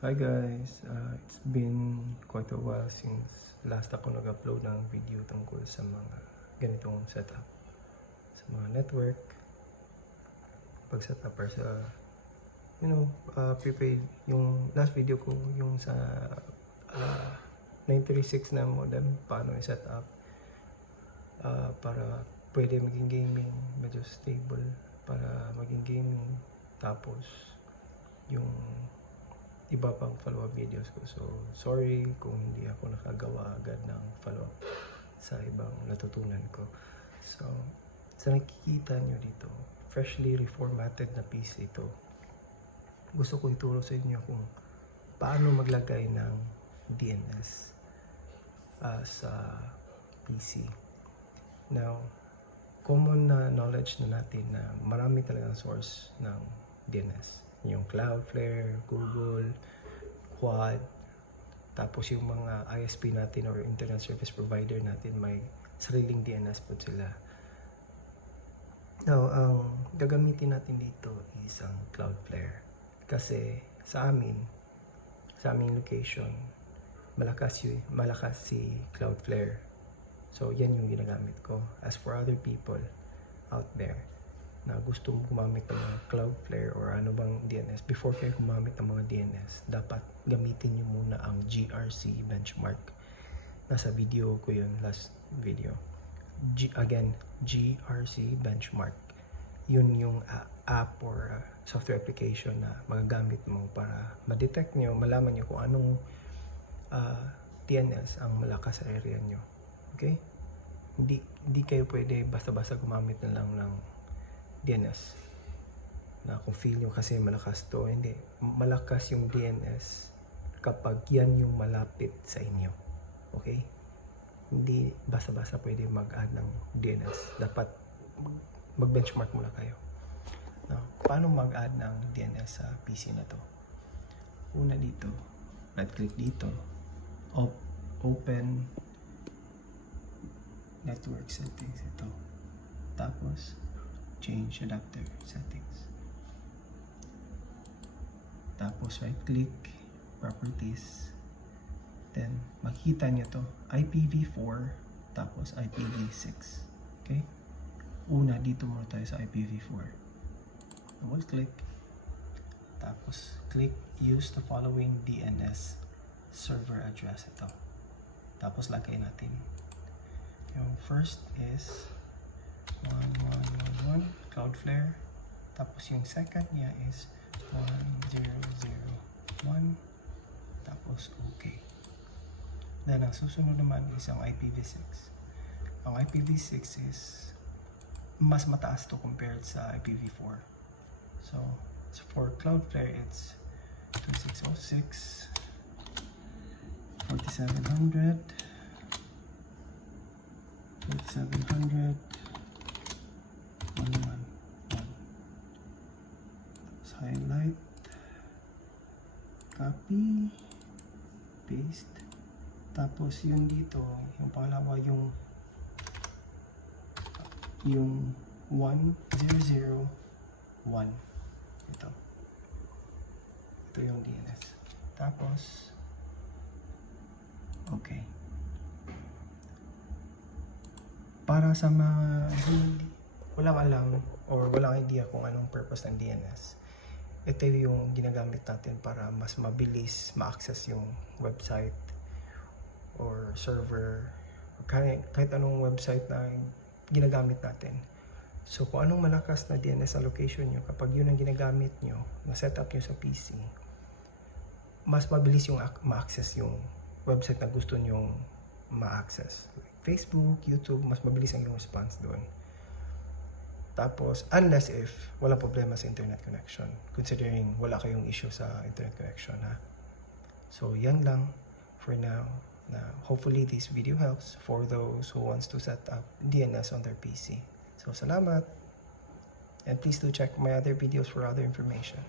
Hi guys, it's been quite a while since last ako nag-upload ng video tungkol sa mga ganitong setup sa mga network, pag-setup para sa prepaid. Yung last video ko yung sa 936 na modem, paano i-setup para pwede maging gaming, medyo stable para maging gaming. Tapos yung iba pang follow-up videos ko. So, sorry kung hindi ako nakagawa agad ng follow-up sa ibang natutunan ko. So, sa nakikita nyo dito, freshly reformatted na PC ito. Gusto ko ituro sa inyo kung paano maglagay ng DNS sa PC. Now, common na knowledge na natin na marami talagang source ng DNS. Yung Cloudflare, Google, Quad, tapos yung mga ISP natin or Internet Service Provider natin, may sariling DNS po sila. Now, ang gagamitin natin dito is ang Cloudflare. Kasi sa aming location, malakas si Cloudflare. So, yan yung ginagamit ko. As for other people out there na gusto mo gumamit ng mga Cloudflare or ano bang DNS, before kayo gumamit ng mga DNS, dapat gamitin nyo muna ang GRC benchmark. Nasa video ko yun, last video. GRC benchmark. Yun yung app or software application na magagamit mo para ma-detect nyo, malaman nyo kung anong DNS ang malakas sa area nyo. Okay? Hindi kayo pwede basta-basta gumamit na lang ng DNS na kung feel nyo kasi malakas to. Hindi, malakas yung DNS kapag yan yung malapit sa inyo. Okay? Hindi basta-basta pwede mag-add ng DNS. Dapat mag-benchmark muna kayo. Now, paano mag-add ng DNS sa PC na to? Una dito, right click dito, open network settings ito. Tapos change adapter settings. Tapos right click, properties. Then makita nyo to, IPv4 tapos IPv6. Okay? Una dito muna tayo sa IPv4. Double click. Tapos click use the following DNS server address ito. Tapos lagay natin. Yung first is 1111 Cloudflare, tapos yung second niya is 1001, tapos okay. Then ang susunod naman is ang IPv6. Ang IPv6 is mas mataas to compared sa IPv4. So for Cloudflare it's 2606 4700 4700 111. Tapos highlight, copy, paste. Tapos yun dito, yung pangalawa yung 1001. Ito yung DNS. Tapos okay. Para sa mga walang alam or walang idea kung anong purpose ng DNS, ito yung ginagamit natin para mas mabilis ma-access yung website or server, kahit anong website na ginagamit natin. So kung anong malakas na DNS allocation nyo, kapag yun ang ginagamit nyo, na-setup nyo sa PC, mas mabilis yung ma-access yung website na gusto nyong ma-access. Facebook, YouTube, mas mabilis ang yung response doon. Tapos, unless if wala problema sa internet connection, considering wala kayong issue sa internet connection, ha? So, yan lang for now. Hopefully, this video helps for those who wants to set up DNS on their PC. So, salamat! And please do check my other videos for other information.